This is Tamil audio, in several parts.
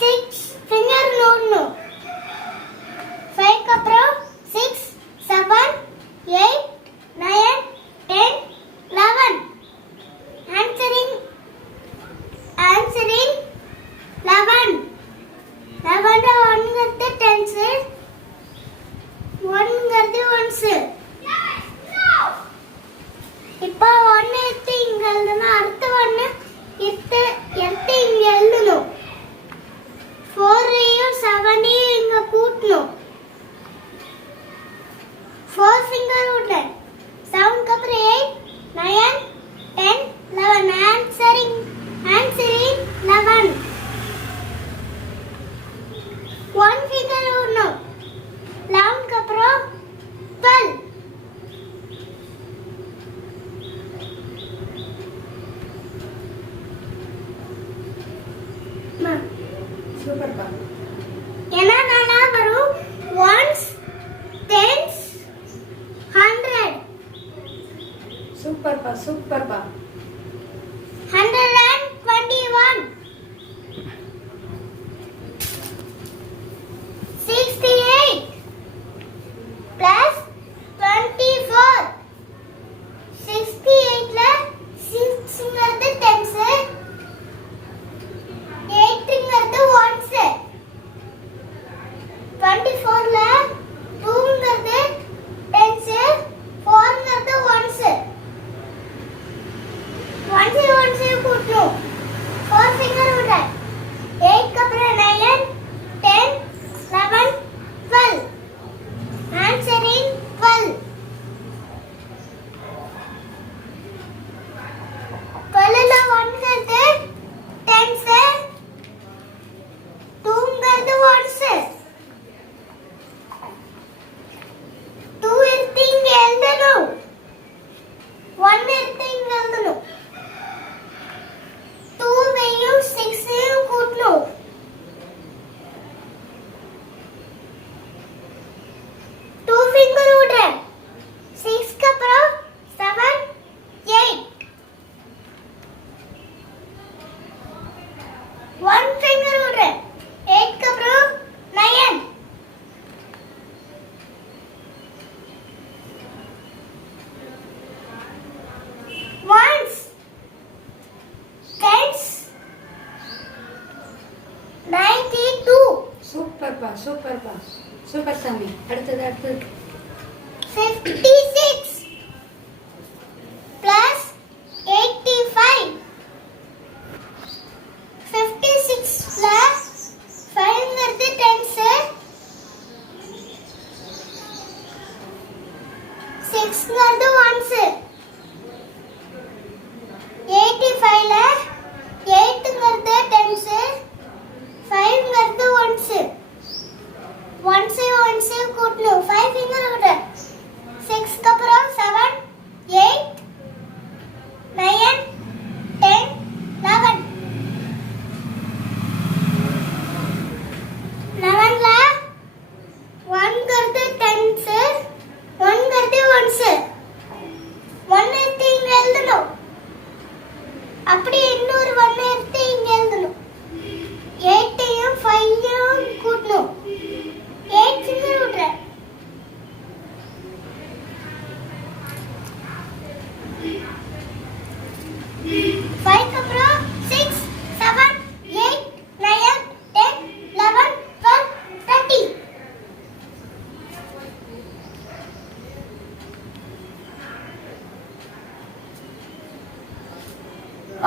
6 ஃபிங்கர் நோடணும். 5 க்கு அப்புறம் 6 7 8 9 10 11 answering 11 11 ஒன்ங்கிறது டென்ஸ், ஒன்ங்கிறது ஒன்ஸ். இப்போ ஒன்னு எடுத்து இங்க எழுதணும், அடுத்த ஒன்னு எடுத்து இங்க எழுதணும். 4ஐயும் 7ஐயும் இங்க கூட்டணும். 4 ஃபிங்கர் விட்டு 7 க்கு அப்புறம் 8 9 10 11 answering 11. 1 ஃபிங்கர் விடணும். 11 க்கு அப்புறம் 12. சூப்பர் பா. என்ன நானா வரும்? ones, tens, 100. சூப்பர் பா, சூப்பர் பா. 121. 68 plus 24. 68 ல 6ங்கிறது tens, 8ங்கிறது ones. 24 ல 2ங்கிறது tens, 4ங்கிறது ones. ones கூட்டணும். 4 ஃபிங்கர் விட 8 க்கு அப்புறம் 9 10 11 12 answering 12. 12 ல 1ங்கிறது tens, 2ங்கிறது ones. 2 எடுத்து இங்க எழுதணும், 1 எடுத்து இங்க எழுதணும். 2ஐயும் 6ஐயும் கூட்டணும். 2 ஃபிங்கர் விடுறேன். 6 க்கு அப்புறம் 7 8. 1 ஃபிங்கர் விடுறேன். 8 க்கு அப்புறம் 9. 1s, 10s, 92. சூப்பர் பா, சூப்பர் பா. சூப்பர் சாமி. அடுத்தது 56 plus 85. 56 plus 5ங்கிறது tens, 6ங்கிறது ones. 85 ல 8ங்கிறது tens, 5ங்கிறது ones. ones கூட்டணும். 5 ஃபிங்கர் விட 6 க்கு அப்புறம் 7 8 9 10 11. 11 ல 1ங்கிறது tens, 1ங்கிறது ones. 1 எடுத்து இங்க எழுதணும், அப்படி இன்னொரு 1 எடுத்து இங்க எழுதணும். 8ஐயும் 5ஐயும் கூட்டணும். 8 ஃபிங்கர் விடுறேன். 5 க்கு அப்புறம் 6 7 8 9 10 11 12 13.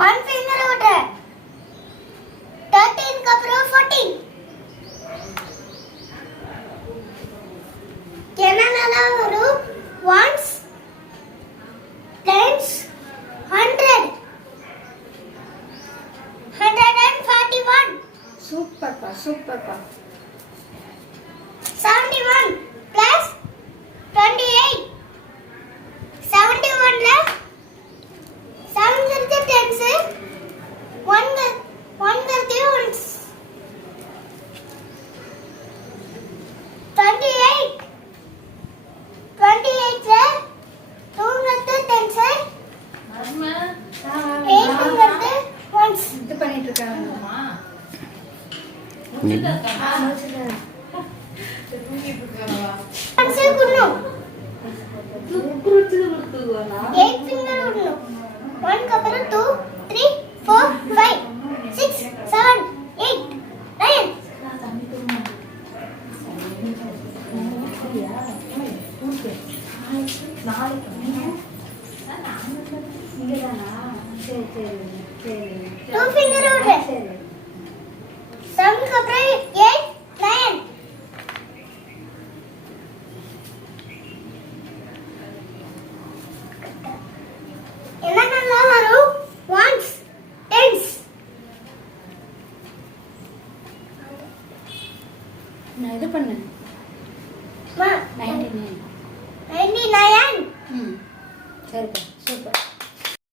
1 ஃபிங்கர் விடுறேன். 13 க்கு அப்புறம் 14. என்னென்ன வரும்? ones, tens, 100. 141. சூப்பர் பா, சூப்பர் பா. 71 plus 28. 71 ல 7ங்கிறது tens, 1ங்கிறது ones. 28 ல 2ங்கிறது tens, 8ங்கிறது ones. இது பண்ணிட்டு இருக்காங்கம்மா. ஆன்சர் பண்ணனும் 8 ஃபிங்கர் விடணும் 1 க்கு அப்புறம் 2 3 4 5 6 7 8 9 2 ஃபிங்கர் விடு 7 க்கு அப்புறம் 8 9 என்னென்னலாம் வரும் ஒன்ஸ் டென்ஸ் நான் இது பண்ணேன் 99 99 சரிப்பா சூப்பர்